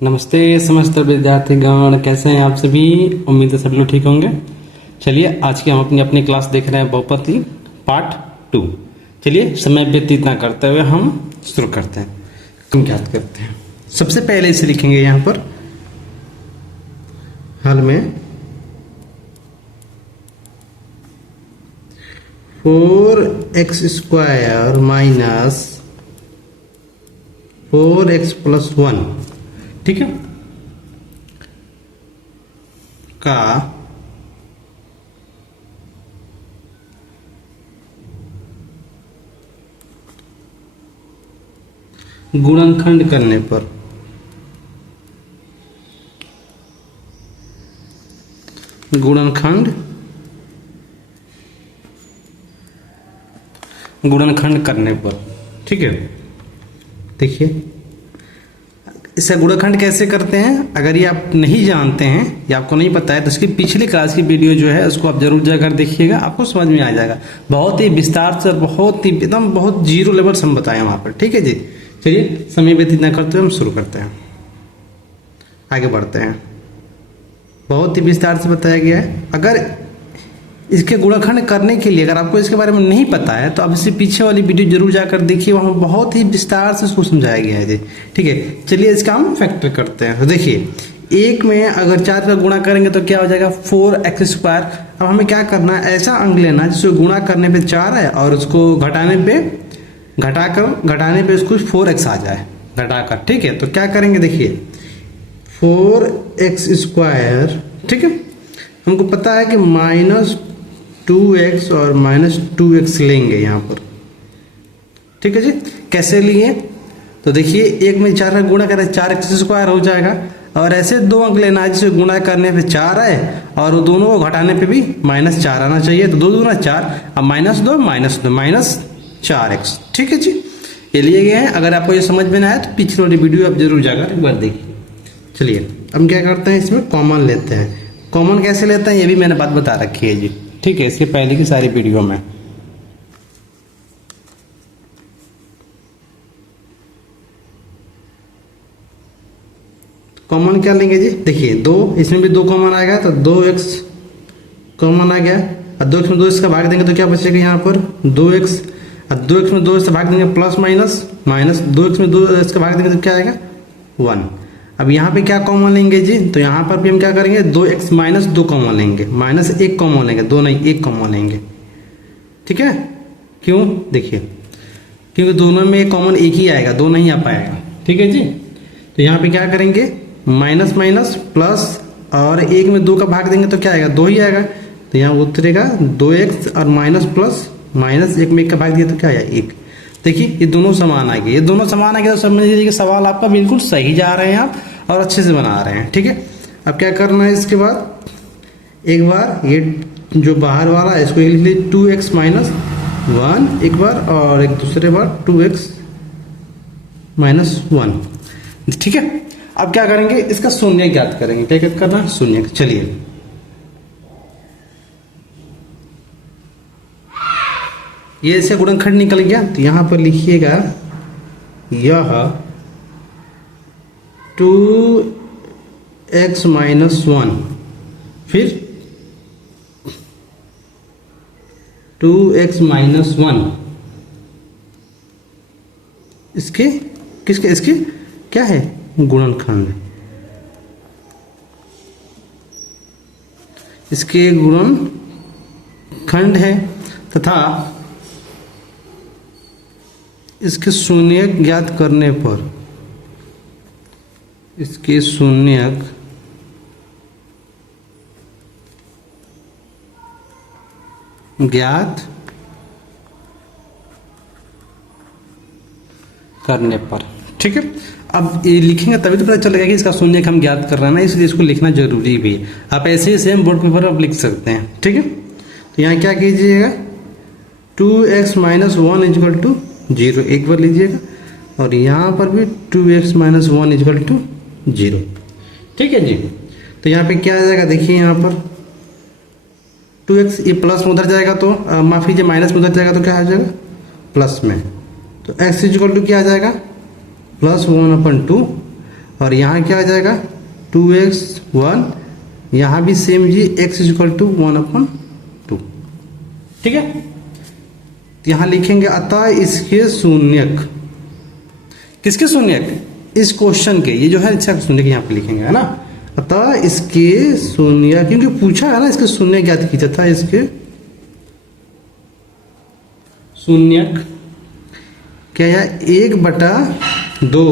नमस्ते समस्त विद्यार्थीगण, कैसे हैं आप सभी। उम्मीद है सब लोग ठीक होंगे। चलिए आज की हम अपनी अपनी क्लास देख रहे हैं बहुपति पार्ट 2। चलिए समय व्यतीत ना करते हुए हम शुरू करते हैं। हम ज्ञात करते हैं। सबसे पहले इसे लिखेंगे यहाँ पर हल में 4x² माइनस 4x प्लस 1, ठीक है, का गुणनखंड करने पर गुणनखंड करने पर, ठीक है। देखिए इसे गुणनखंड कैसे करते हैं, अगर ये आप नहीं जानते हैं या आपको नहीं पता है तो इसकी पिछली क्लास की वीडियो जो है उसको आप जरूर जाकर देखिएगा, आपको समझ में आ जाएगा। बहुत ही विस्तार से और बहुत ही एकदम बहुत जीरो लेवल से हम बताएं वहां पर, ठीक है जी। चलिए समय व्यतीत न करते हुए हम शुरू करते हैं, आगे बढ़ते हैं। बहुत ही विस्तार से बताया गया है। अगर इसके गुणनखंड करने के लिए अगर आपको इसके बारे में नहीं पता है तो आप इससे पीछे वाली वीडियो जरूर जाकर देखिए, वहां बहुत ही विस्तार से इसको समझाया गया है जी, ठीक है। चलिए इसका हम फैक्टर करते हैं। तो देखिए एक में अगर 4 का गुणा करेंगे तो क्या हो जाएगा 4x²। अब हमें क्या करना है, ऐसा अंक लेना जिसको गुणा करने पे 4 है और उसको घटाने पे उसको 4x आ जाए घटाकर, ठीक है। तो क्या करेंगे, देखिए 4x², ठीक है। हमको पता है कि -2x और -2x लेंगे यहाँ पर, ठीक है जी। कैसे लिए, तो देखिए एक में 4 का गुणा करें 4x² हो जाएगा, और ऐसे 2 अंक लेना है जिसे गुणा करने पे 4 है और वो दोनों को घटाने पे भी -4 आना चाहिए। तो 2 दूना 4, अब -2 -4x, ठीक है जी। ये लिए गए हैं। अगर आपको ये समझ में ना आए तो पिछली वाली वीडियो आप जरूर जाकर एक बार देखिए। चलिए हम क्या करते हैं, इसमें कॉमन लेते हैं। कॉमन कैसे लेते हैं ये भी मैंने बात बता रखी है जी, ठीक है, इसके पहले की सारी वीडियो में। कॉमन क्या लेंगे जी, देखिए 2, इसमें भी 2 कॉमन आएगा तो 2x कॉमन आ गया, और 2x में 2 इसका भाग देंगे तो क्या बचेगा यहाँ पर 2x, और 2x में 2 इसका भाग देंगे प्लस माइनस 2x में 2 इसका भाग देंगे तो क्या आएगा 1। अब यहाँ पे क्या कॉमन लेंगे जी, तो यहाँ पर भी हम क्या करेंगे 2x - 2 कॉमन लेंगे, -1 कॉमन लेंगे, 2 नहीं 1 कॉमन लेंगे, ठीक है। क्यों, देखिए क्योंकि दोनों में कॉमन एक ही आएगा, 2 नहीं आ पाएगा, ठीक है जी। तो यहाँ पे क्या करेंगे माइनस प्लस, और 1 में 2 का भाग देंगे तो क्या आएगा 2 ही आएगा, तो यहाँ उतरेगा 2x, और माइनस प्लस -1 में 1 का भाग दिया तो क्या आया 1। देखिए ये दोनों समान आ गए, ये दोनों समान आ गए तो समझ लीजिए कि सवाल आपका बिल्कुल सही जा रहे हैं आप और अच्छे से बना रहे हैं, ठीक है। अब क्या करना है, इसके बाद एक बार ये जो बाहर वाला है इसको लिख लीजिए 2x - 1 एक बार, और एक दूसरे बार 2x - 1, ठीक है। अब क्या करेंगे, इसका शून्य ज्ञात करेंगे। क्या ज्ञात करना है, शून्य। चलिए ये ऐसे गुणनखंड निकल गया, तो यहां पर लिखिएगा यह 2x - 1, फिर 2x - 1 इसके किसके, इसके क्या है गुणनखंड, इसके गुणनखंड है, तथा इसके शून्य ज्ञात करने पर, इसके शून्यक ज्ञात करने पर, ठीक है। अब ये लिखेंगे तभी तो पता चलेगा कि इसका शून्यक हम ज्ञात कर रहे हैं ना, इसलिए इसको लिखना जरूरी भी है। आप ऐसे ही सेम बोर्ड पेपर आप लिख सकते हैं, ठीक है। तो यहाँ क्या कीजिएगा 2x - 1 = 0 एक बार लीजिएगा, और यहाँ पर भी 2x - 1 = 0, ठीक है जी। तो यहाँ पे क्या आ जाएगा, देखिए यहाँ पर 2x, ये प्लस में उधर जाएगा तो माफ कीजिए माइनस में उधर जाएगा तो क्या आ जाएगा प्लस में, तो x = क्या आ जाएगा +1/2, और यहाँ क्या आ जाएगा 2x 1, यहाँ भी same G x equal to 1/2। ठीक है, यहाँ लिखेंगे अतः इसके शून्यक, किसके शून्यक, इस क्वेश्चन के, ये जो है इसका शून्यक यहाँ पे लिखेंगे, है ना। अतः इसके शून्य, क्योंकि पूछा है ना इसके शून्य ज्ञात कीजिए, था इसके शून्यक क्या है 1/2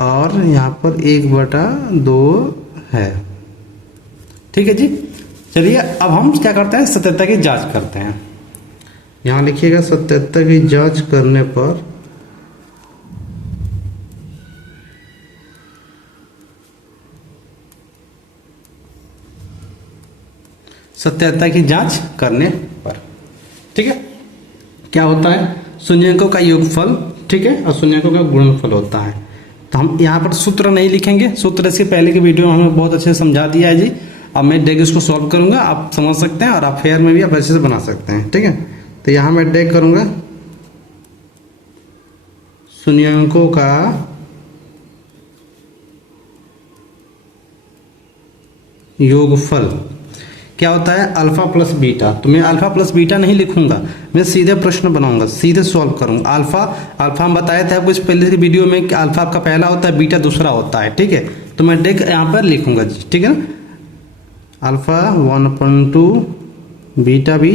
और यहाँ पर 1/2 है। ठीक है जी, चलिए अब हम क्या करते हैं, सत्यता की जांच करते हैं। यहाँ लिखिएगा सत्यता की जांच करने पर सत्यता की जांच करने पर, ठीक है, क्या होता है, शून्यकों का योगफल, ठीक है, और शून्यकों का गुणनफल होता है। तो हम यहाँ पर सूत्र नहीं लिखेंगे, सूत्र इसके पहले की वीडियो में हमने बहुत अच्छे से समझा दिया है जी। अब मैं डेग इसको सॉल्व करूंगा, आप समझ सकते हैं, और आप फेयर में भी आप अच्छे से बना सकते हैं। ठीक है, तो यहाँ मैं डेग करूंगा शून्यकों का योगफल क्या होता है, अल्फा प्लस बीटा। तो मैं अल्फा प्लस बीटा नहीं लिखूंगा, मैं सीधे प्रश्न बनाऊंगा, सीधे सॉल्व करूंगा। अल्फा हम बताए थे आपको इस पहले की वीडियो में कि अल्फा आपका पहला होता है, बीटा दूसरा होता है। ठीक है, तो मैं डेक यहाँ पर लिखूंगा जी, ठीक है ना, अल्फा 1/2 बीटा भी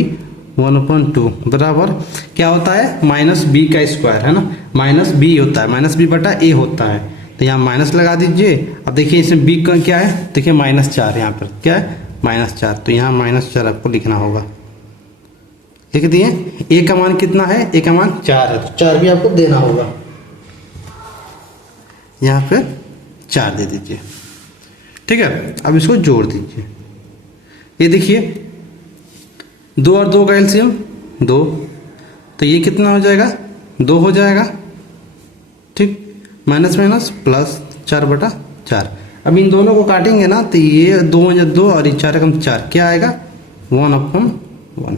1/2 बराबर क्या होता है, माइनस बी का स्क्वायर, है ना, माइनस बी होता है, माइनस बी बटा ए होता है। तो यहाँ माइनस लगा दीजिए। अब देखिए इसमें बी का क्या है, देखिए -4, यहाँ पर क्या है -4, तो यहाँ -4 आपको लिखना होगा, लिख दिए। ए का मान कितना है, ए का मान 4 है, तो 4 भी आपको देना होगा, यहाँ पे 4 दे दीजिए। ठीक है, अब इसको जोड़ दीजिए। ये देखिए 2 और 2 का एलसीएम 2, तो ये कितना हो जाएगा, 2 हो जाएगा। ठीक, माइनस माइनस प्लस 4/4। अब इन दोनों को काटेंगे ना, तो ये 2 या 2 और ये 4 कम 4 क्या आएगा, 1/1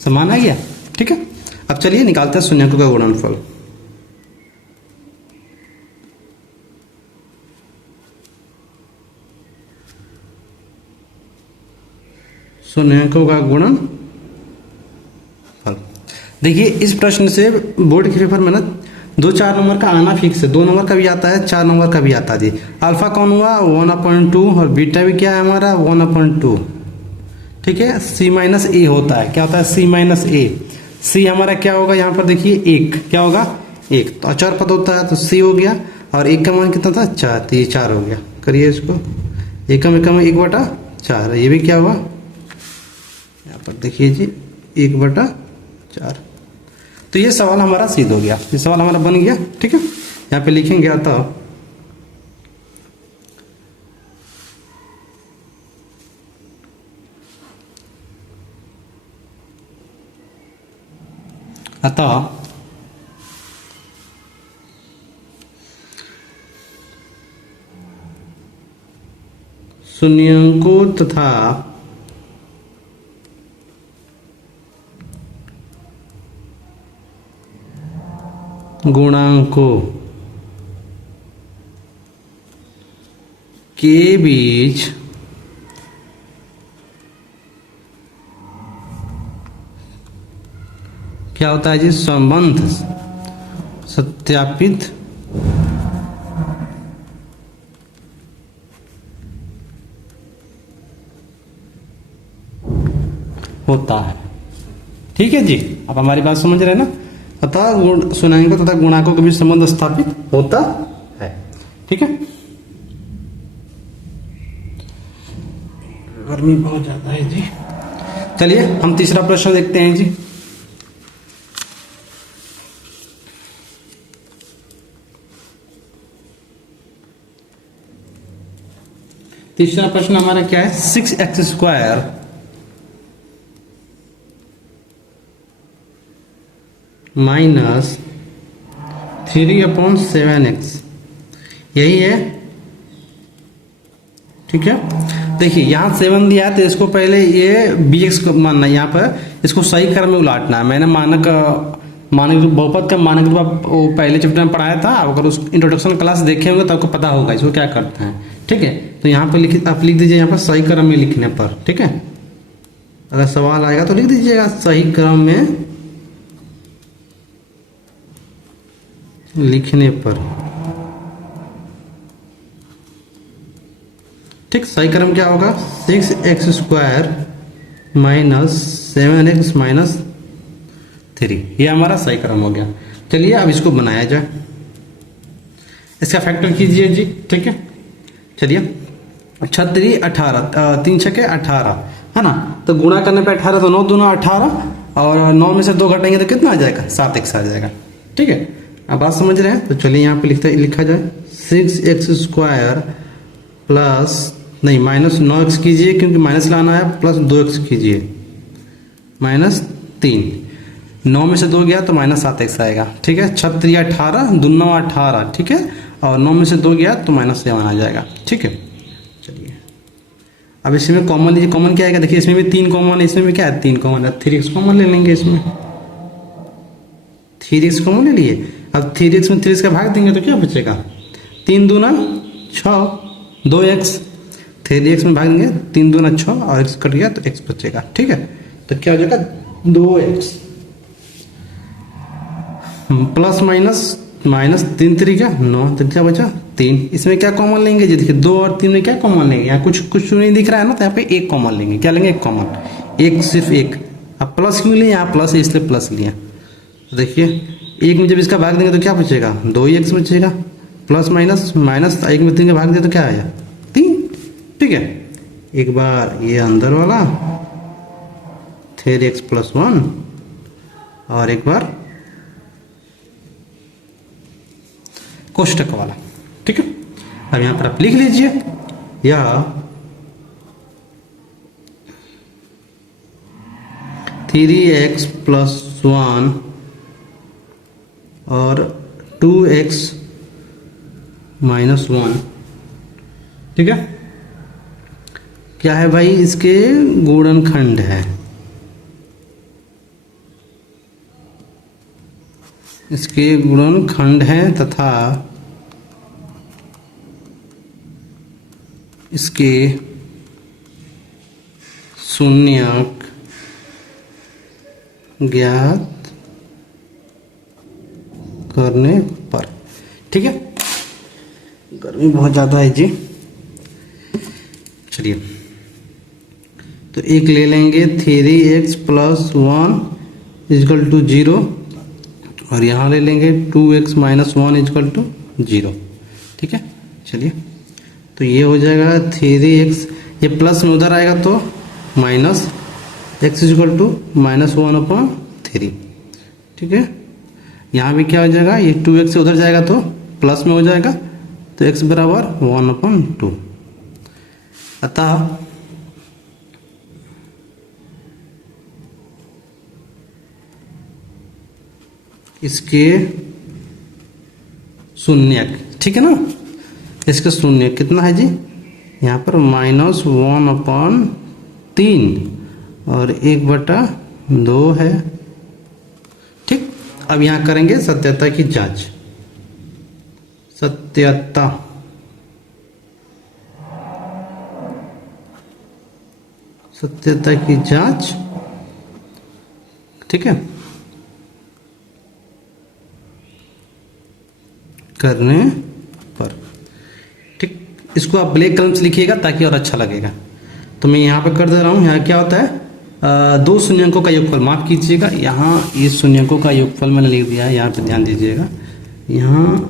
समान आ गया। ठीक है, अब चलिए निकालते हैं शून्यकों का गुणनफल। शून्यकों का गुणनफल, देखिए इस प्रश्न से बोर्ड के पेपर में ना 2-4 नंबर का आना फिक्स है, 2 नंबर का भी आता है, 4 नंबर का भी आता है जी। अल्फा कौन हुआ 1/2 और बीटा भी क्या है हमारा 1/2। ठीक है, c माइनस ए होता है, क्या होता है c माइनस ए। c हमारा क्या होगा, यहाँ पर देखिए 1, क्या होगा 1, तो अचर पद होता है, तो c हो गया, और 1 का मान कितना था 4, तो ये 4 हो गया। करिए इसको, 1/4, ये भी क्या हुआ, यहाँ पर देखिए जी 1/4। तो ये सवाल हमारा सिद्ध हो गया, ये सवाल हमारा बन गया। ठीक है, यहाँ पे लिखेंगे अतः शून्यकों तथा गुणांकों के बीच क्या होता है जी, संबंध सत्यापित होता है। ठीक है जी, आप हमारी बात समझ रहे हैं ना, अतः शून्यकों तथा गुणांकों के बीच संबंध स्थापित होता है। ठीक है, गर्मी बहुत ज्यादा है जी। चलिए हम तीसरा प्रश्न देखते हैं जी। तीसरा प्रश्न हमारा क्या है, 6x² माइनस 3/7x, यही है। ठीक है, देखिए यहाँ 7 दिया है, तो इसको पहले ये bx को मानना है, यहाँ पर इसको सही क्रम में उलाटना है। मैंने मानक मानक बहुपद का मानक रूप आप वो पहले चैप्टर में पढ़ाया था, अगर उस इंट्रोडक्शन क्लास देखे होंगे तो आपको पता होगा इसको क्या करते हैं। ठीक है, तो यहाँ पर आप लिख दीजिए यहाँ पर सही क्रम में लिखने पर। ठीक है, अगर सवाल आएगा तो लिख दीजिएगा सही क्रम में लिखने पर। ठीक, सही क्रम क्या होगा 6x² माइनस 7x माइनस 3, ये हमारा सही क्रम हो गया। चलिए अब इसको बनाया जाए, इसका फैक्टर कीजिए जी। ठीक है, चलिए 36 18 3 छके 18 है ना, तो गुणा करने पे 18 तो 9 दूना 18 और 9 में से 2 घटाएंगे तो कितना आ जाएगा 7x आ जाएगा। ठीक है, अब बात समझ रहे हैं, तो चलिए यहाँ पे लिखा जाए 6x² प्लस नहीं माइनस 9x कीजिए क्योंकि माइनस लाना है, प्लस 2x कीजिए माइनस 3, 9 में से 2 गया तो माइनस 7x आएगा। ठीक है, 36 18 दूना 18। ठीक है, और 9 में से 2 गया तो माइनस 7 आ जाएगा। ठीक है, चलिए अब इसमें कॉमन लीजिए, कॉमन क्या आएगा देखिए, इसमें भी 3 कॉमन है, इसमें भी क्या है 3 कॉमन है, 3x कॉमन ले लेंगे, इसमें 3x कॉमन ले लिए। अब 3x में 3x का भाग देंगे तो क्या बचेगा 3 दूना 6 2x, 3x में भाग देंगे 3 दूना 6 और x कट गया तो x बचेगा। ठीक है, तो क्या हो जाएगा 2x प्लस माइनस 3 3 क्या 9, तो क्या बचा 3। इसमें क्या कॉमन लेंगे जी, देखिए 2 और 3 में क्या कॉमन लेंगे, यहाँ कुछ नहीं दिख रहा है ना, तो यहाँ पे 1 कॉमन लेंगे। क्या लेंगे 1 कॉमन, 1 सिर्फ 1। अब प्लस क्यों लिए, यहाँ प्लस है इसलिए प्लस लिया। तो देखिए 1 में जब इसका भाग देंगे तो क्या बचेगा 2x बचेगा, प्लस माइनस 1 में 3 का भाग दिया तो क्या आया 3। ठीक है, एक बार ये अंदर वाला 3x + 1 और एक बार कोष्टक वाला। ठीक है, अब यहां पर आप लिख लीजिए या 3x + 1 और 2x - 1। ठीक है, क्या है भाई, इसके गुणनखंड है, इसके गुणनखंड है तथा इसके शून्यक ज्ञात करने पर। ठीक है, गर्मी बहुत ज़्यादा है जी। चलिए तो एक ले लेंगे 3x + 1 = 0 और यहाँ ले लेंगे 2x - 1 = 0। ठीक है, चलिए तो ये हो जाएगा 3x, ये प्लस में उधर आएगा तो माइनस x = -1/3। ठीक है, यहाँ भी क्या हो जाएगा, ये 2x से उधर जाएगा तो प्लस में हो जाएगा तो x बराबर 1/2। अतः इसके शून्यक, ठीक है ना, इसका शून्यक कितना है जी, यहाँ पर -1/3 और 1/2 है। ठीक, अब यहाँ करेंगे सत्यता की जांच। सत्यता की जांच। ठीक है, करने पर। ठीक, इसको आप ब्लैक कलम से लिखिएगा ताकि और अच्छा लगेगा। तो मैं यहाँ पे कर दे रहा हूँ। यहाँ क्या होता है, 2 शून्यंकों का योगफल, माफ कीजिएगा, यहाँ इस शून्यंकों का योगफल मैंने लिख दिया है, यहाँ पे ध्यान दीजिएगा। यहाँ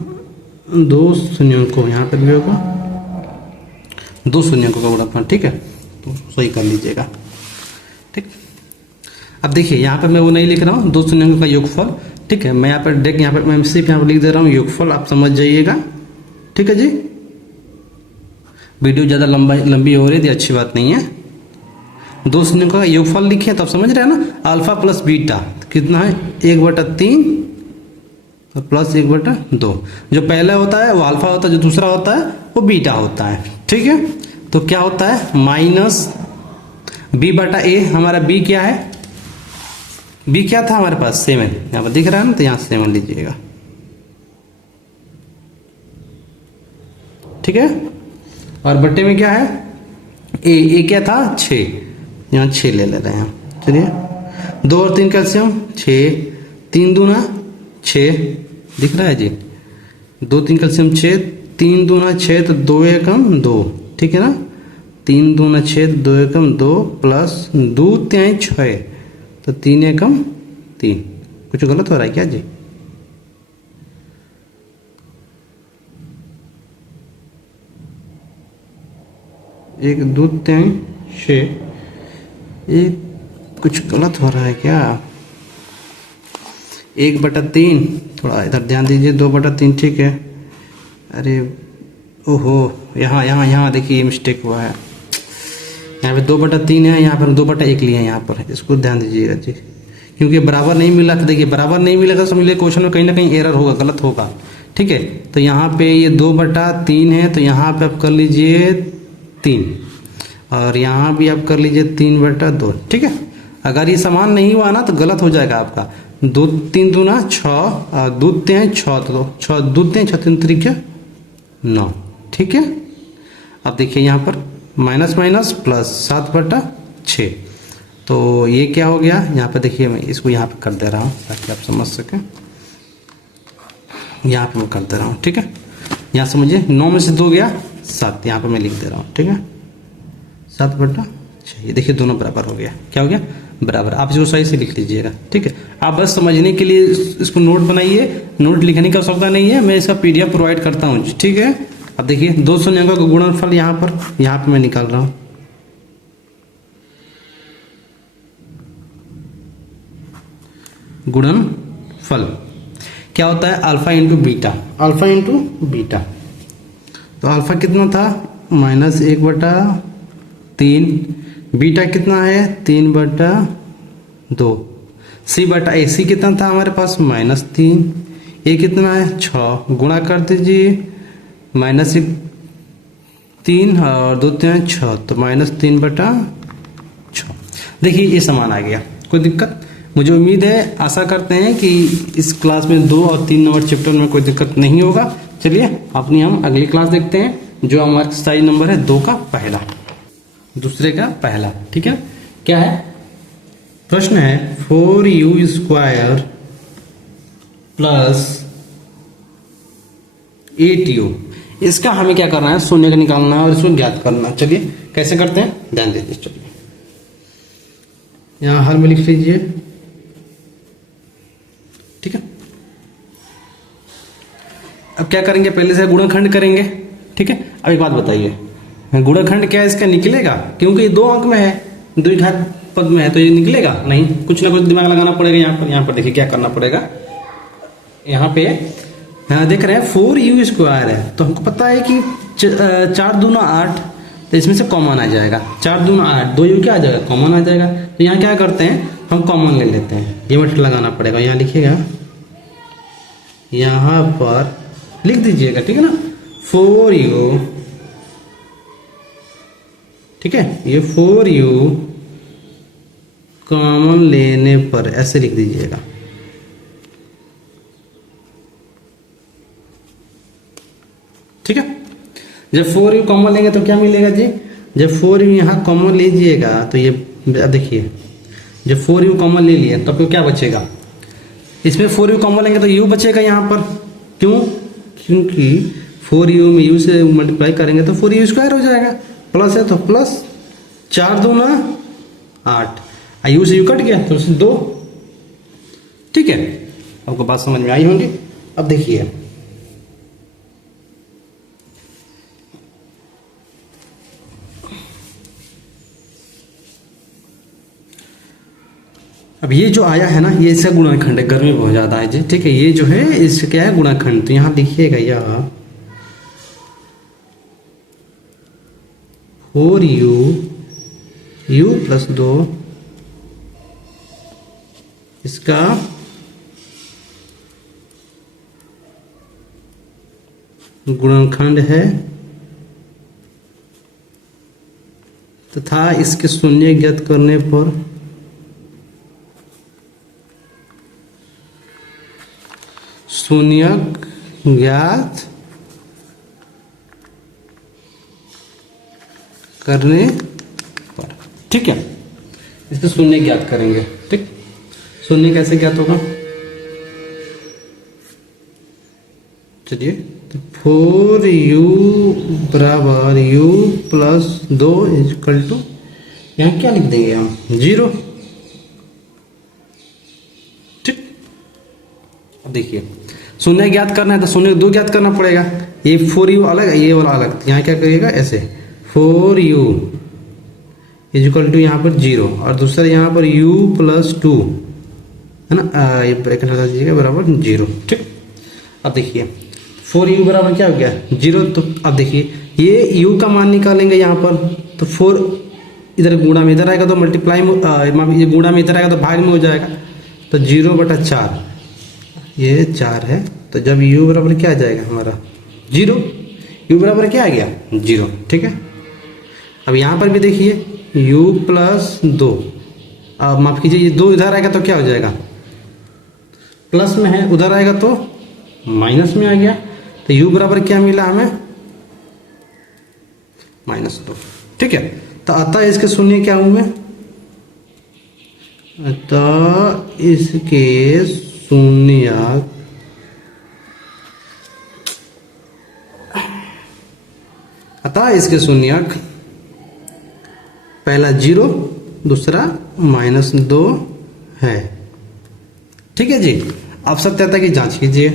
2 शून्यंकों, यहाँ पर भी होगा 2 शून्यंकों का गुणनफल। ठीक है, तो सही कर लीजिएगा। ठीक, अब देखिए यहाँ पर मैं वो नहीं लिख रहा हूँ 2 शून्यंकों का योगफल। ठीक है, मैं यहाँ पर मैं सिर्फ यहाँ पर लिख दे रहा हूँ योगफल, आप समझ जाइएगा। ठीक है जी, वीडियो ज़्यादा लंबी हो रही थी, अच्छी बात नहीं है। 2 शून्यंकों का योगफल लिखे तो आप समझ रहे हैं ना, अल्फा प्लस बीटा कितना है 1/3 और प्लस 1/2। जो पहला होता है वो अल्फा होता है, जो दूसरा होता है वो बीटा होता है। ठीक है, तो क्या होता है -b/a। हमारा b क्या है बी क्या था हमारे पास 7, यहाँ पर दिख रहा है ना, तो यहाँ 7 लीजिएगा, ठीक है। और बट्टे में क्या है, ए क्या था 6, यहाँ 6 ले रहे हैं। चलिए 2 और 3 कैल्शियम 6, 3 दूना 6, दिख रहा है जी, 2 3 कैल्शियम 6, 3 दूना 6 तो 2 एकम 2, ठीक है ना, 3 दूना 6 2 एकम 2 प्लस 2 3 6 तो 3 एकम 3। कुछ गलत हो रहा है क्या जी? 1 2 3 6, ये कुछ गलत हो रहा है क्या? 1/3, थोड़ा इधर ध्यान दीजिए, 2/3 ठीक है। अरे ओहो, यहाँ देखिए मिस्टेक हुआ है, यहाँ पे 2/3 है, यहाँ पर 2/1 लिए हैं यहाँ पर, इसको ध्यान दीजिएगा जी, क्योंकि बराबर नहीं मिला तो देखिए बराबर नहीं मिलेगा, समझ लीजिए क्वेश्चन में कहीं ना कहीं एरर होगा, गलत होगा, ठीक है। तो यहाँ पे ये 2/3 है, तो यहाँ पे आप कर लीजिए 3, और यहाँ भी आप कर लीजिए 3/2, ठीक है। अगर ये समान नहीं हुआ ना तो गलत हो जाएगा आपका। 2 3 दूना 6, 2 3 6, तो 6 2 3 6 3 3 9, ठीक है। अब देखिए यहाँ पर माइनस माइनस प्लस 7/6, तो ये क्या हो गया, यहाँ पे देखिए मैं इसको यहाँ पे कर दे रहा हूँ ताकि आप समझ सकें, यहाँ पे मैं कर दे रहा हूँ, ठीक है। यहाँ समझिए 9 में से 2 गया 7, यहाँ पे मैं लिख दे रहा हूँ, ठीक है, 7/6, ये देखिए दोनों बराबर हो गया, क्या हो गया बराबर। आप इसको सही से लिख लीजिएगा, ठीक है। आप बस समझने के लिए इसको नोट बनाइए, नोट लिखने की आवश्यकता नहीं है, मैं इसका PDF प्रोवाइड करता हूँ, ठीक है। अब देखिए 2 शून्यों का गुणनफल यहाँ पे मैं निकाल रहा हूँ, गुणनफल क्या होता है, alpha into beta, alpha into beta. तो अल्फा कितना था -1/3, बीटा कितना है 3/2, सी कितना था हमारे पास -3, ये कितना है 6, गुणा कर दीजिए -3 और 2 3 6, तो -3/6। देखिए ये समान आ गया, कोई दिक्कत? मुझे उम्मीद है, आशा करते हैं कि इस क्लास में 2 और 3 नंबर चैप्टर में कोई दिक्कत नहीं होगा। चलिए अपनी हम अगली क्लास देखते हैं, जो हमारा एक्सरसाइज नंबर है 2 का पहला, दूसरे का पहला, ठीक है। क्या है प्रश्न है, 4u² प्लस 8u, इसका हमें क्या करना है, शून्य का निकालना है और इसको ज्ञात करना है। चलिए कैसे करते हैं, ध्यान दीजिए। चलिए यहां हल में लिख लीजिए, ठीक है। अब क्या करेंगे, पहले से गुणनखंड करेंगे, ठीक है। अब एक बात बताइए, गुणनखंड क्या इसका निकलेगा, क्योंकि 2 अंक में है, 2 घात पद में है, तो ये निकलेगा नहीं, कुछ ना कुछ दिमाग लगाना पड़ेगा। यहाँ पर देखिए क्या करना पड़ेगा, यहाँ पे देख रहे हैं 4u² है, तो हमको पता है कि 4 दूना 8, तो इसमें से कॉमन आ जाएगा, 4 दूना 8, 2u क्या आ जाएगा, कॉमन आ जाएगा। तो यहाँ क्या करते हैं, हम कॉमन ले लेते हैं, ये मत लगाना पड़ेगा, यहाँ लिखिएगा, यहाँ पर लिख दीजिएगा, ठीक है ना, 4u, ठीक है, ये 4u कॉमन लेने पर ऐसे लिख दीजिएगा, ठीक है। जब 4u कॉमन लेंगे तो क्या मिलेगा जी, जब 4u यहाँ कॉमन लीजिएगा तो ये देखिए, जब 4u कॉमन ले लिए तो क्या बचेगा, इसमें 4u कॉमन लेंगे तो u बचेगा यहाँ पर, क्यों, क्योंकि 4u में u से मल्टीप्लाई करेंगे तो 4u² हो जाएगा, प्लस है तो प्लस, 4 दूना 8, u से u कट गया तो 2, ठीक है। आपको बात समझ में आई होंगी। अब देखिए अब ये जो आया है ना, ये इसका गुणनखंड है, गर्मी बहुत ज्यादा है जी, ठीक है। ये जो है इसका क्या है, गुणनखंड, तो यहां लिखिएगा यह 4u + 2 इसका गुणनखंड है तथा इसके शून्य ज्ञात करने पर शून्यक ज्ञात करने पर। ठीक है, इसमें शून्य ज्ञात करेंगे। ठीक, शून्य कैसे ज्ञात होगा? चलिए, तो 4u बराबर u प्लस 2 इक्वल टू, यहाँ क्या लिख देंगे हम? 0। ठीक, अब देखिए शून्य ज्ञात करना है तो शून्य 2 ज्ञात करना पड़ेगा। ये 4u अलग है, ये वाला अलग। यहाँ क्या करिएगा? ऐसे 4u इक्वल टू यहाँ पर 0 और दूसरा यहाँ पर u प्लस 2 है ना, ये ब्रैकेट लगा दीजिएगा बराबर 0। ठीक, अब देखिए 4u बराबर क्या हो गया? 0। तो अब देखिए ये u का मान निकालेंगे यहाँ पर, तो 4 इधर गुणा में इधर आएगा तो मल्टीप्लाई में, ये गुणा में इधर आएगा तो भाग में हो जाएगा, तो 0/4 ये 4 है। तो जब u बराबर क्या आ जाएगा हमारा? 0। u बराबर क्या आ गया? 0। ठीक है, अब यहाँ पर भी देखिए u प्लस 2, अब माफ कीजिए ये 2 इधर आएगा तो क्या हो जाएगा? प्लस में है, उधर आएगा तो माइनस में आ गया। तो u बराबर क्या मिला हमें? -2। ठीक है, तो अतः इसके शून्य क्या हूं मैं? अतः इसके शून्य शून्यक पहला 0, दूसरा -2 है। ठीक है जी, अब सत्यता की जांच कीजिए।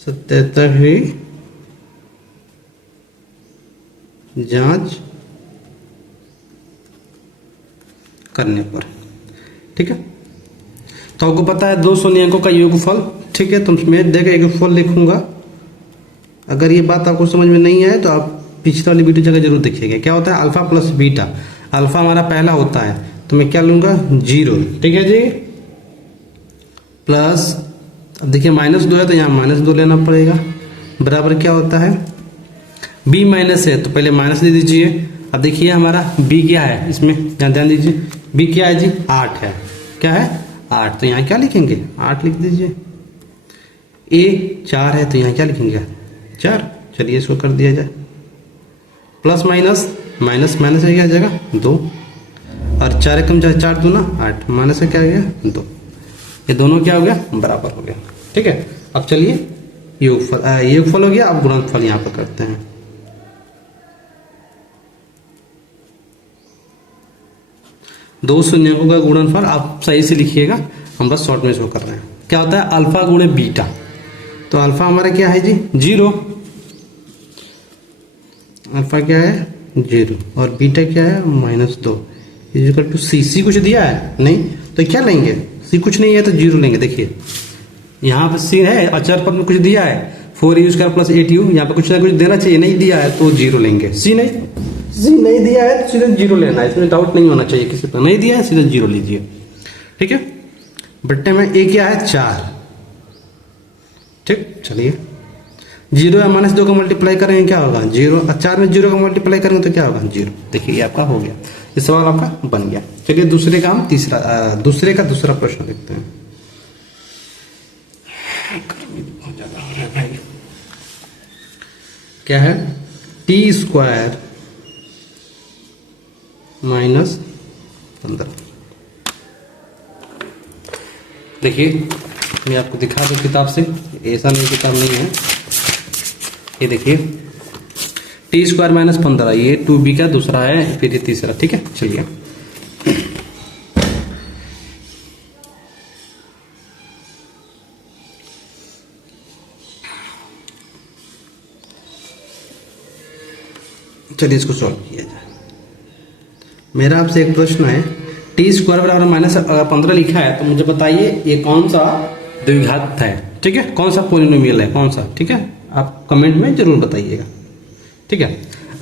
सत्यता की जांच करने पर। ठीक है, तो आपको पता है 2 शून्यकों का योगफल। ठीक है, तो मैं देखो योगफल लिखूंगा। अगर ये बात आपको समझ में नहीं आए तो आप पिछले वाली वीडियो जगह जरूर देखिएगा। क्या होता है? Alpha plus beta. अल्फा हमारा पहला होता है तो मैं क्या लूंगा? 0। ठीक है जी, प्लस, अब देखिए -2 है तो यहाँ -2 लेना पड़ेगा, बराबर क्या होता है? b माइनस है तो पहले माइनस दे दीजिए। अब देखिए हमारा b क्या है, इसमें ध्यान दीजिए। b क्या है जी? 8 है। क्या है? 8। तो यहाँ क्या लिखेंगे? 8 लिख दीजिए। a 4 है तो यहाँ क्या लिखेंगे? 4। चलिए इसको कर दिया जाए। प्लस माइनस माइनस है क्या जाएगा? 2 और 4 कम 4 दूना 8, माइनस से क्या हो गया? 2। ये दोनों क्या हो गया? बराबर हो गया। ठीक है, अब चलिए योगफल हो गया। अब गुणनफल यहाँ पर करते हैं। दो शून्यों का गुणनफल आप सही से लिखिएगा, हम बस शॉर्ट में शो कर रहे हैं। क्या होता है? अल्फा गुणे बीटा। तो अल्फा हमारा क्या है जी? 0। अल्फा क्या है? 0 और बीटा क्या है? -2 इक्वल टू सी कुछ दिया है? नहीं, तो क्या लेंगे? सी कुछ नहीं है तो 0 लेंगे। देखिए यहाँ पर सी है, अचर पद में कुछ दिया है 4u² प्लस 8u, यहाँ पे कुछ ना कुछ देना चाहिए, नहीं दिया है तो 0 लेंगे। सी नहीं दिया है तो सीधे 0 लेना है, इसमें डाउट नहीं होना चाहिए किसी पर। नहीं दिया है सीधे 0 लीजिए। ठीक है, बट्टे में a क्या है? 4। ठीक, चलिए 0 या -2 का मल्टीप्लाई करेंगे क्या होगा? 0। 4 में 0 का मल्टीप्लाई करेंगे तो क्या होगा? 0। देखिए ये आपका हो गया, ये सवाल आपका बन गया। चलिए दूसरे का हम दूसरे का दूसरा प्रश्न देखते हैं। क्या है? t² -15। देखिए मैं आपको दिखा दूं किताब से, ऐसा नहीं किताब नहीं है। ये देखिए t² -15, ये 2b का दूसरा है, फिर ये तीसरा। ठीक है, चलिए इसको सॉल्व किया जाए। मेरा आपसे एक प्रश्न है, t² बराबर -15 लिखा है तो मुझे बताइए ये कौन सा द्विघात है? ठीक है, कौन सा पोलिनोमियल है, कौन सा? ठीक है, आप कमेंट में जरूर बताइएगा। ठीक है,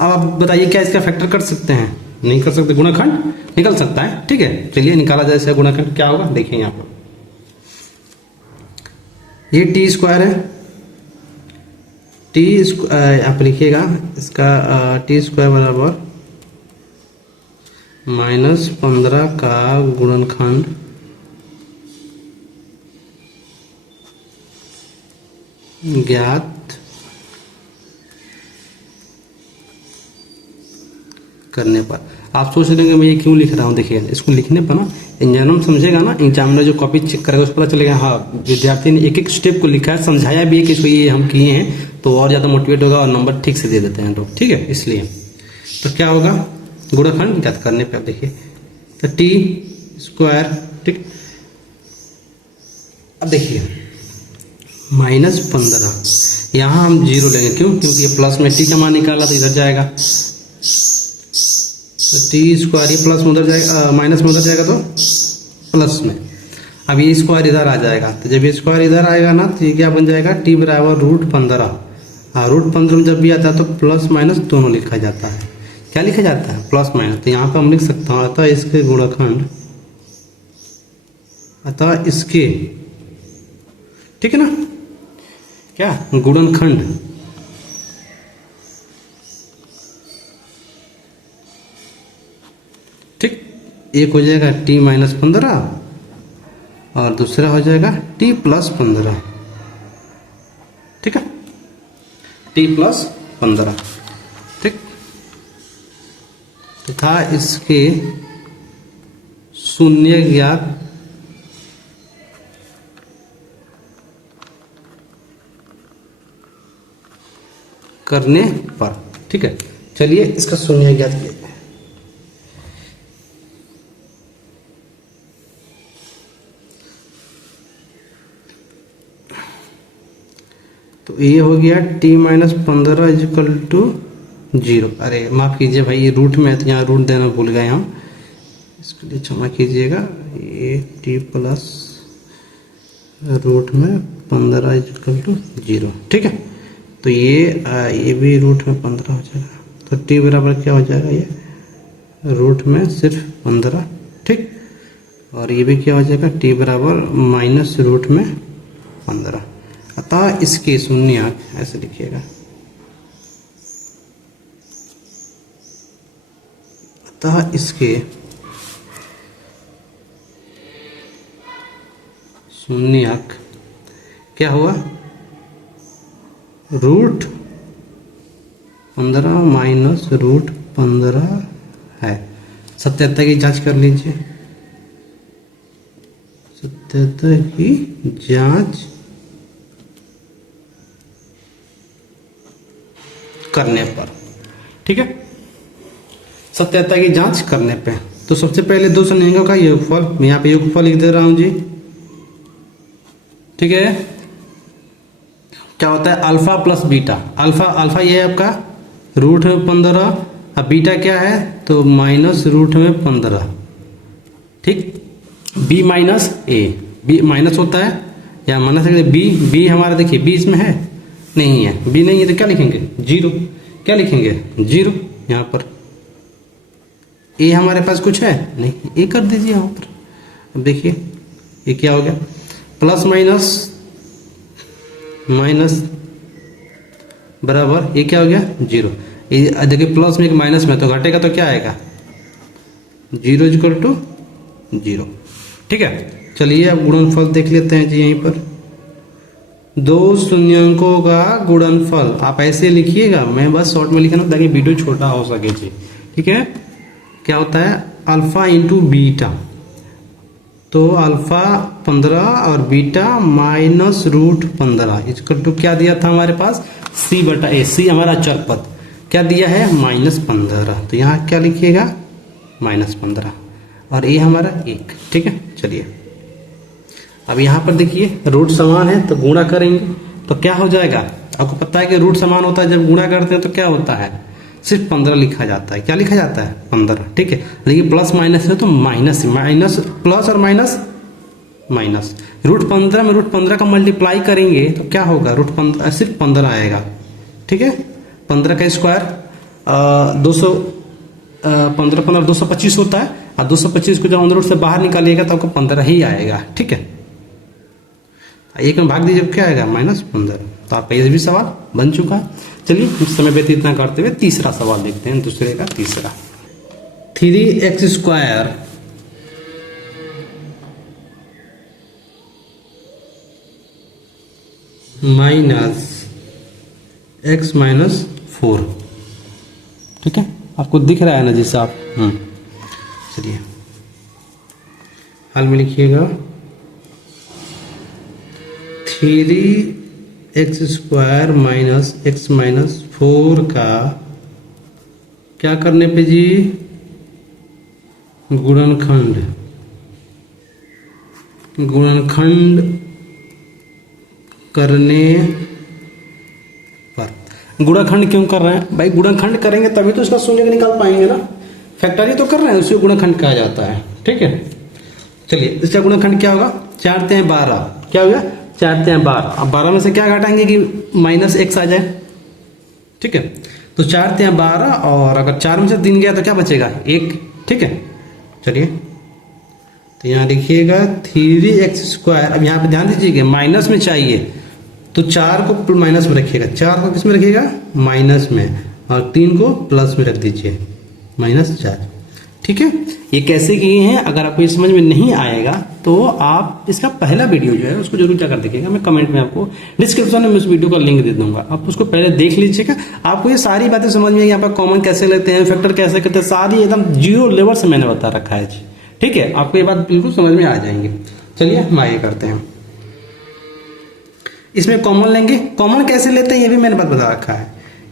अब आप बताइए क्या इसका फैक्टर कर सकते हैं? नहीं कर सकते, गुणनखंड निकल सकता है। ठीक है, चलिए निकाला जाए इसका गुणनखंड। क्या होगा देखिए यहाँ पर, ये t² है, आप लिखिएगा इसका t² बराबर -15 का गुणनखंड ज्ञात करने पर। आप सोच रहे हैं मैं ये क्यों लिख रहा हूँ, देखिए इसको लिखने पर ना एग्जामिनर समझेगा ना, एग्जामिनर जो कॉपी चेक करेगा उसको पता चलेगा हाँ विद्यार्थी ने एक एक स्टेप को लिखा है, समझाया भी है कि इसको ये हम किए हैं, तो और ज़्यादा मोटिवेट होगा और नंबर ठीक से दे देते हैं लोग, ठीक है। इसलिए तो क्या होगा, गुणनखंड ज्ञात करने पर देखिए तो टी स्क्वायर, ठीक। अब देखिए -15 यहाँ हम 0 लेंगे, क्यों, क्योंकि ये प्लस में टी का मान निकाला तो इधर जाएगा, तो टी स्क्वायर ये प्लस में उधर जाएगा, माइनस में उधर जाएगा तो प्लस में। अब ये स्क्वायर इधर आ जाएगा, तो जब ये स्क्वायर इधर आएगा ना तो ये क्या बन जाएगा, टी बराबर √15। हाँ √15 में जब भी आता है तो प्लस माइनस दोनों लिखा जाता है। क्या लिखा जाता है, प्लस माइनस। तो यहाँ पर हम लिख सकता हूँ अतः इसके गुणनखंड, अतः इसके, ठीक है ना, क्या गुणनखंड ठीक, एक हो जाएगा t-15 और दूसरा हो जाएगा t+15, ठीक है, t+15, ठीक। तथा इसके शून्य ज्ञात करने पर, ठीक है। चलिए इसका शून्य ज्ञात किया जाए। तो ये हो गया t-15 = 0। अरे माफ़ कीजिए भाई, ये रूट में है तो यहाँ रूट देना भूल गए हम, इसके लिए क्षमा कीजिएगा। ये t प्लस रूट में 15 = 0, ठीक है। तो ये भी रूट में 15 हो जाएगा, तो t बराबर क्या हो जाएगा, ये रूट में सिर्फ 15, ठीक। और ये भी क्या हो जाएगा, t बराबर माइनस रूट में 15। अतः इसके शून्य, ऐसे लिखिएगा, अतः इसके शून्यक क्या हुआ, √15 माइनस √15 है। सत्यात्तर की जांच कर लीजिए, सत्यात्तर की जांच करने पर, ठीक है, सत्यात्तर की जांच करने पे। तो सबसे पहले दो संयुग्मों का योगफल, मैं यहाँ पे योगफल लिख दे रहा हूँ जी, ठीक है। क्या होता है, अल्फा प्लस बीटा, अल्फा ये है आपका √15, अब बीटा क्या है तो -√15, ठीक। b माइनस ए, बी माइनस होता है या माइनस, बी हमारा देखिए बी इसमें है नहीं है, बी नहीं है तो क्या लिखेंगे 0, क्या लिखेंगे 0 यहाँ पर। ए हमारे पास कुछ है नहीं, ए कर दीजिए यहाँ पर। अब देखिए ये क्या हो गया, प्लस माइनस बराबर ये क्या हो गया 0। ये देखिए प्लस में एक माइनस में तो घटेगा तो क्या आएगा 0 = 0, ठीक है। चलिए अब गुणनफल देख लेते हैं जी। यहीं पर दो शून्यंकों का गुणनफल आप ऐसे लिखिएगा, मैं बस शॉर्ट में लिखना ताकि वीडियो छोटा हो सके जी, ठीक है। क्या होता है अल्फा इंटू बीटा, तो अल्फा 15 और बीटा -√15 इसका टू क्या दिया था हमारे पास c/a, c हमारा चर पद क्या दिया है -15, तो यहाँ क्या लिखिएगा -15 और a हमारा 1, ठीक है। चलिए अब यहाँ पर देखिए रूट समान है तो गुणा करेंगे तो क्या हो जाएगा, आपको पता है कि रूट समान होता है जब गुणा करते हैं तो क्या होता है सिर्फ 15 लिखा जाता है, क्या लिखा जाता है 15, ठीक है। लेकिन प्लस माइनस है तो माइनस प्लस और माइनस √15 में √15 का मल्टीप्लाई करेंगे तो क्या होगा √15 सिर्फ 15 आएगा, ठीक है। 15 का स्क्वायर 15 225 होता है और 225 को जब अंदर रूट से बाहर निकालिएगा तो आपको 15 ही आएगा, ठीक है। एक में भाग दीजिए क्या आएगा -15, तो आपका ये भी सवाल बन चुका है। चलिए कुछ समय व्यतीत ना करते हुए तीसरा सवाल देखते हैं, दूसरे का तीसरा। 3x² minus x minus 4। ठीक है, आपको दिख रहा है ना जैसे आप चलिए हाल में लिखिएगा 3x² माइनस एक्स माइनस 4 का क्या करने पे जी, गुणनखंड करने पर। गुणनखंड क्यों कर रहे हैं भाई? गुणनखंड करेंगे तभी तो इसका शून्य निकाल पाएंगे ना। फैक्टरी तो कर रहे हैं, उसी गुणनखंड कहा जाता है। ठीक है, चलिए इसका गुणनखंड क्या होगा, 4 × 12 क्या होगा, 4 × 12। अब 12 में से क्या घटाएंगे कि माइनस एक्स आ जाए। ठीक है, तो 4 × 12 और अगर 4 में से 3 गया तो क्या बचेगा, 1। ठीक है, चलिए तो यहाँ लिखिएगा 3x²। अब यहाँ पे ध्यान दीजिएगा माइनस में चाहिए तो 4 को माइनस में रखिएगा, 4 को किस में रखिएगा, माइनस में, और 3 को प्लस में रख दीजिए, -4। ठीक है, ये कैसे किए हैं अगर आपको ये समझ में नहीं आएगा तो आप इसका पहला वीडियो जो है उसको जरूर जाकर देखिएगा। मैं कमेंट में आपको डिस्क्रिप्शन में उस वीडियो का लिंक दे दूंगा, आप उसको पहले देख लीजिएगा। आपको ये सारी बातें समझ में, यहाँ पर कॉमन कैसे लेते हैं, फैक्टर कैसे करते हैं, सारी एकदम 0 लेवल से मैंने बता रखा है जी। ठीक है, आपको ये बात बिल्कुल समझ में आ जाएंगे। चलिए हम आगे करते हैं, इसमें कॉमन लेंगे। कॉमन कैसे लेते हैं ये भी मैंने बात बता रखा है।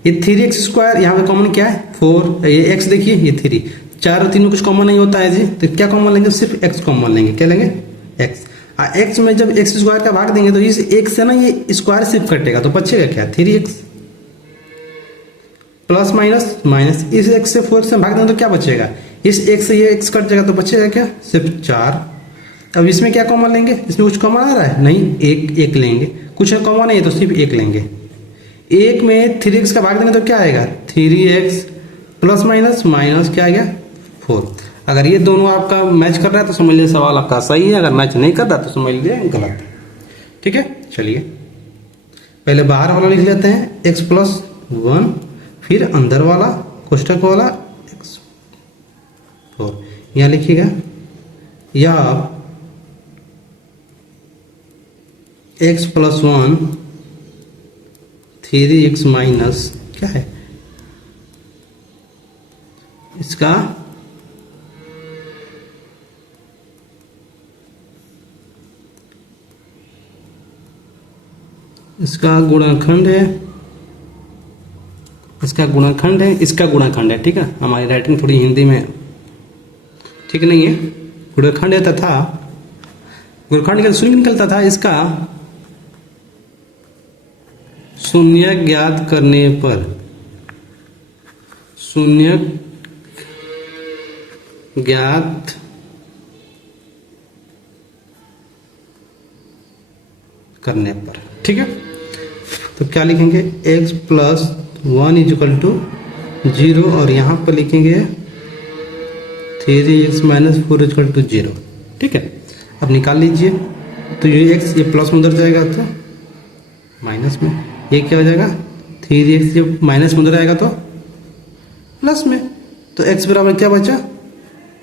ये 3x², यहाँ पे कॉमन क्या है 4, ये x देखिए, ये 3, 4 और 3 में कुछ कॉमन नहीं होता है जी, तो क्या कॉमन लेंगे, सिर्फ x कॉमन लेंगे। क्या लेंगे, x। x में जब x² का भाग देंगे तो इस x से ना ये स्क्वायर सिर्फ कटेगा, तो बचेगा क्या, 3x प्लस माइनस माइनस, इस x से 4 से भाग देंगे तो क्या बचेगा, इस x से ये x कट जाएगा तो बचेगा क्या, सिर्फ 4। अब इसमें क्या कॉमन लेंगे, इसमें कुछ कॉमन आ रहा है नहीं, एक लेंगे, कुछ कॉमन नहीं है तो सिर्फ 1 लेंगे। 1 में 3x का भाग देंगे तो क्या आएगा, 3x प्लस माइनस माइनस क्या आ गया, 4। अगर ये दोनों आपका मैच कर रहा है तो समझ लीजिए सवाल आपका सही है, अगर मैच नहीं कर रहा तो समझ लीजिए गलत है। ठीक है, चलिए पहले बाहर वाला लिख लेते हैं x + 1, फिर अंदर वाला कोष्ठक वाला x 4। यहाँ लिखिएगा, या आप x + 1 3x माइनस क्या है, इसका गुणनखंड है, इसका गुणनखंड है, इसका गुणनखंड है। ठीक है, हमारी राइटिंग थोड़ी हिंदी में ठीक नहीं है। गुणनखंड है तथा गुणनखंड का शून्य निकलता था, इसका शून्य ज्ञात करने पर, शून्य ज्ञात करने पर। ठीक है, तो क्या लिखेंगे, x + 1 = 0 और यहां पर लिखेंगे 3x - 4 = 0। ठीक है, अब निकाल लीजिए, तो ये x ये प्लस में उधर जाएगा तो माइनस में, ये क्या हो जाएगा 3x, जब माइनस में उधर आएगा तो प्लस में, तो x बराबर क्या बचा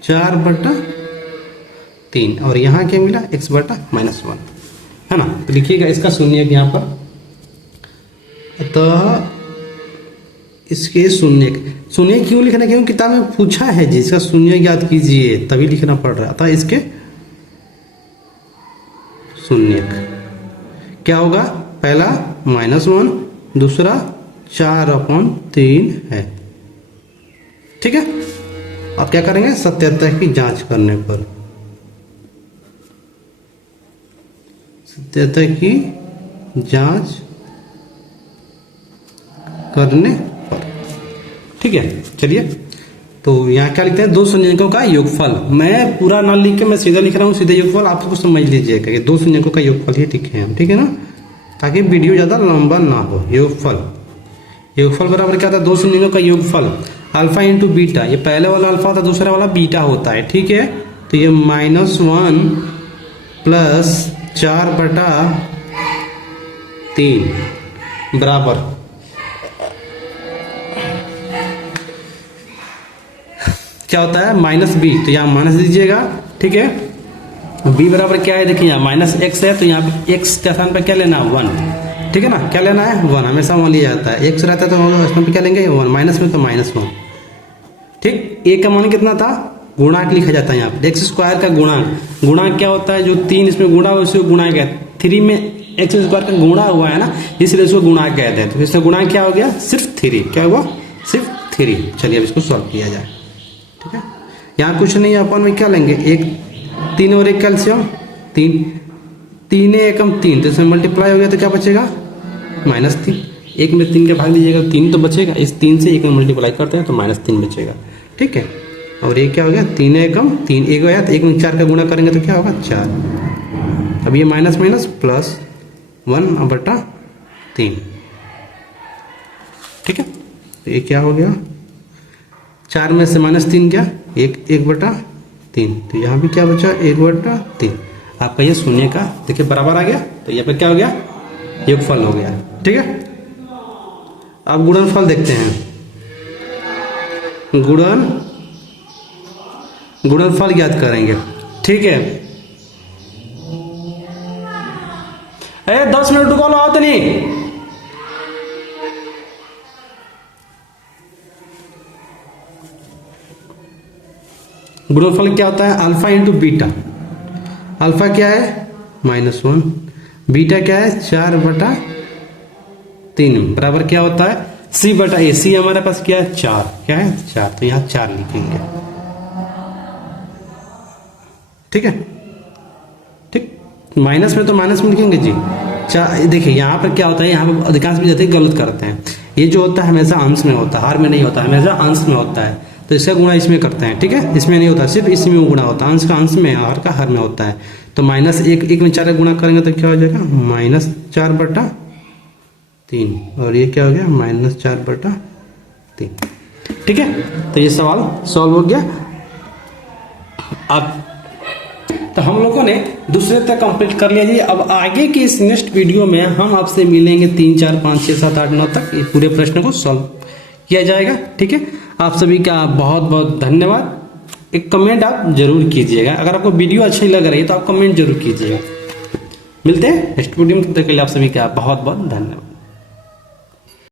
4/3, और यहाँ क्या मिला x बटा -1, है ना। तो लिखिएगा इसका शून्य यहाँ पर, अतः इसके शून्य क्यों लिखना, क्यों किताब में पूछा है जी इसका शून्य ज्ञात कीजिए, तभी लिखना पड़ रहा था। इसके शून्य क्या होगा, पहला -1, दूसरा 4/3 है। ठीक है, अब क्या करेंगे, सत्यता की जांच करने पर, सत्यता की जांच करने पर। ठीक है, चलिए तो यहाँ क्या लिखते हैं, 2 संयोजकों का योगफल। मैं पूरा ना लिख के मैं सीधा लिख रहा हूँ, सीधे योगफल आप सबको समझ लीजिएगा कि 2 संयोजकों का योगफल ही लिखे हम। ठीक है ना, ताकि वीडियो ज्यादा लंबा ना हो। योगफल बराबर क्या था, 2 संयोजकों का योगफल अल्फा × बीटा, ये पहले वाला अल्फा होता है, दूसरा वाला बीटा होता है। ठीक है, तो ये -1 + 4/3 बराबर क्या होता है, -b, तो यहाँ माइनस दीजिएगा। ठीक है, b बराबर क्या है, देखिए यहाँ -x है, तो यहाँ पे x के स्थान पर क्या लेना 1, ठीक है ना, क्या लेना है 1, हमेशा 1 लिया जाता है। x रहता है तो इसमें पे क्या लेंगे 1, माइनस में तो -1। ठीक, a का मान कितना था, गुणांक लिखा जाता है यहाँ पे, एक्स स्क्वायर का गुणांक। गुणांक क्या होता है, जो 3 इसमें गुणा हुआ उसे गुणांक है। 3 में एक्स स्क्वायर का गुणा हुआ है ना, इसलिए इसको गुणांक कहते हैं। तो इसमें गुणांक क्या हो गया, सिर्फ 3। क्या हुआ, सिर्फ 3। चलिए अब इसको सॉल्व किया जाए। ठीक है, यहाँ कुछ नहीं है, अपन में क्या लेंगे, 3 और 1 कैल्शियम 3, 3 एकम 3, तो इसमें मल्टीप्लाई हो गया तो क्या बचेगा -3। 1 में 3 का भाग दीजिएगा 3 तो बचेगा, इस 3 से 1 में मल्टीप्लाई करते हैं तो -3 बचेगा। ठीक है, और ये क्या हो गया 3 एकम 3, 1 गया तो 1 में 4 का गुणा करेंगे तो क्या होगा 4। अब ये माइनस माइनस प्लस 1/3। ठीक है, तो ये क्या हो गया, 4 में से -3 क्या, 1/3। तो यहाँ भी क्या बचा 1/3। आपका ये शून्य का देखिए बराबर आ गया, तो यहाँ पे क्या हो गया, योगफल हो गया। ठीक है, अब गुणनफल देखते हैं। गुणनफल ज्ञात करेंगे। ठीक है, 10 मिनट रुको, आओ तो नहीं। गुणनफल क्या होता है, अल्फा इंटू बीटा। अल्फा क्या है -1, बीटा क्या है 4/3 बराबर क्या होता है c/a। c हमारे पास क्या है 4, क्या है 4, तो यहाँ 4 लिखेंगे। ठीक है, ठीक, माइनस में तो माइनस में लिखेंगे जी। देखिए यहाँ पर क्या होता है, यहाँ पर अधिकांश विद्यार्थी गलत करते हैं। ये जो होता है हमेशा अंश में होता है, हार में नहीं होता, हमेशा अंश में होता है। तो इसका गुणा इसमें करते हैं। ठीक है, इसमें नहीं होता, सिर्फ इसमें गुणा होता है। अंश का अंश में, हार का हार में होता है। तो -1 में 4 का गुणा करेंगे तो क्या हो जाएगा -4/3, और ये क्या हो गया -4/3। ठीक है, तो ये सवाल सॉल्व हो गया। अब तो हम लोगों ने दूसरे तक कंप्लीट कर लिया जी। अब आगे की इस नेक्स्ट वीडियो में हम आपसे मिलेंगे 3, 4, 5, 6, 7, 8, 9 तक ये पूरे प्रश्न को सॉल्व किया जाएगा। ठीक है, आप सभी का बहुत बहुत धन्यवाद। एक कमेंट आप जरूर कीजिएगा, अगर आपको वीडियो अच्छी लग रही है तो आप कमेंट जरूर कीजिएगा। मिलते हैं नेक्स्ट वीडियो में, तब तक के लिए आप सभी का बहुत बहुत धन्यवाद।